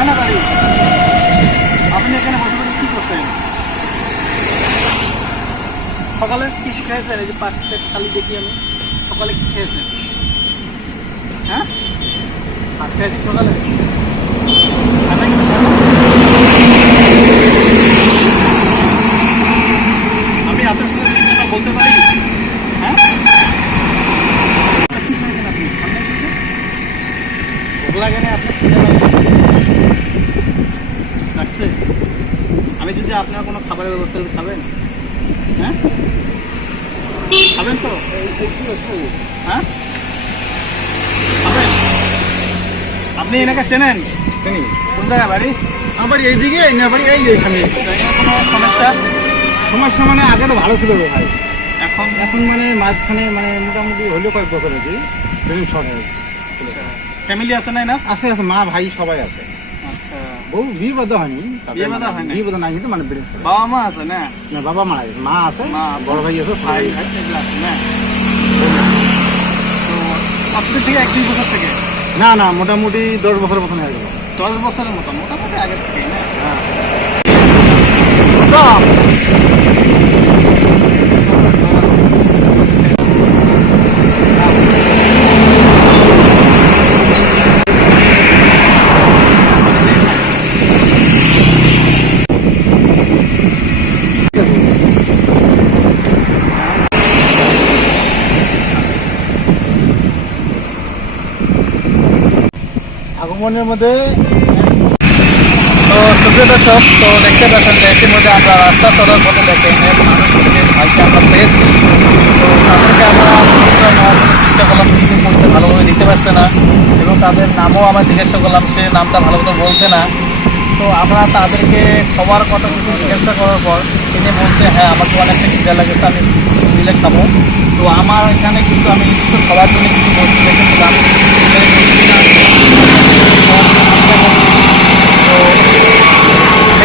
এখানে বাড়ি? আপনি এখানে বসে বসে কি করছেন? সকালে কিছু খেয়েছেন? এই যে পাঁচটা খালি দেখি আমি, সকালে কি খেয়েছেন? হ্যাঁ, ভাত খেয়েছি সকালে। খানা কি খাবো? আমি আপনার সঙ্গে কথা বলতে পারি? হ্যাঁ, কি খেয়েছেন আপনি? ঠান্ডা কিছু ভোগ লাগে না আপনার? লাগছে? আমি যদি আপনার কোনো খাবারের ব্যবস্থা করে খাবেন? হ্যাঁ, খাবেন তো? হ্যাঁ, খাবেন? আপনি এনাকে চেনেন? চিনি। কোন জায়গায় বাড়ি? আমার বাড়ি এইদিকে, না বাড়ি এই যে এখানে। কোনো সমস্যা? সমস্যা মানে আগে তো ভালো ছিল রে ভাই, এখন এখন মানে মাঝখানে মানে মোটামুটি হলো কয়েক বছর আর কি ট্রেন শর্ট হয়ে গেছে। ফ্যামিলি আছে না? আছে আছে, মা ভাই সবাই আছে। আচ্ছা, বউ বিয়ে বাঁধা হয়নি, বিয়ে বাঁধা হয়নি? বিয়ে বাঁধা নাই কিন্তু মানে বাবা মা আছে না? না, বাবা মা আছে, মা আছে, মা আছে, বড় ভাই আছে, ভাই ভাই এগুলো আছে না? তো আপনি থেকে 1-2 বছর থেকে? না না, মোটামুটি 10 বছরের মতন হয়ে গেল। 10 বছরের মতো, মোটামুটি আগে থেকে না? হ্যাঁ। আগমনের মধ্যে তো সুপ্রিয় দর্শক, তো দেখতে পাচ্ছেন যে ইতিমধ্যে আমরা রাস্তা চলার পথে দেখেন এক মানুষকে ভাইকে আমরা পেয়েছি। তো তাদেরকে আমরা পরিচয় নেওয়ার জন্য চেষ্টা করলাম, কিন্তু বলতে ভালোভাবে নিতে পারছে না, এবং তাদের নামও আমরা জিজ্ঞাসা করলাম, সে নামটা ভালো মতো বলছে না। তো আমরা তাদেরকে খাবার কথা কিছু জিজ্ঞাসা করার পর তিনি বলছে, হ্যাঁ আমাকে অনেকটা খিদে লাগেছে, আমি কিছু দিলে খাবো। তো আমার এখানে কিছু আমি নিজস্ব খাবার জন্য কিছু বস্তু রেখেছিলাম।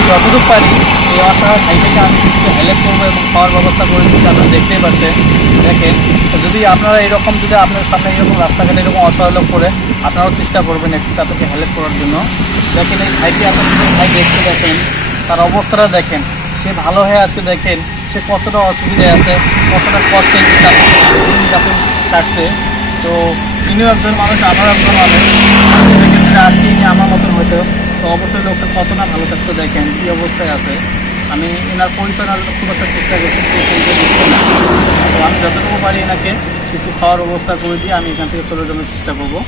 যতটুকু পারি এই অসহায় ভাইটাকে আমি কিছু হেল্প করবো এবং খাওয়ার ব্যবস্থা করে দিচ্ছি। আপনারা দেখতেই পাচ্ছেন, দেখেন। তো যদি আপনারা এরকম, যদি আপনার সামনে এরকম রাস্তাঘাটে এরকম অসহায় লোক করে, আপনারাও চেষ্টা করবেন একটু তাদেরকে হেল্প করার জন্য। দেখেন এই ভাইকে, আপনার ভাই দেখতে দেখেন, তার অবস্থাটা দেখেন, সে ভালো হয়ে আজকে দেখেন সে কতটা অসুবিধায় আছে, কতটা কষ্টে জীবনযাপন কাটছে। তো তিনিও একজন মানুষ, আমারও একজন মানুষ। আজকে আমার মতন হয়তো, তো অবশ্যই লোকটা কত না ভালো থাকতো, দেখেন কী অবস্থায় আছে। আমি এনার পরিচয় না খুব একটা চেষ্টা করছি, সে পরিচয় দিচ্ছে না। তো আমি যতটুকু পারি এনাকে কিছু খাওয়ার ব্যবস্থা করে দিয়ে আমি এখান থেকে চলে যাওয়ার চেষ্টা করবো।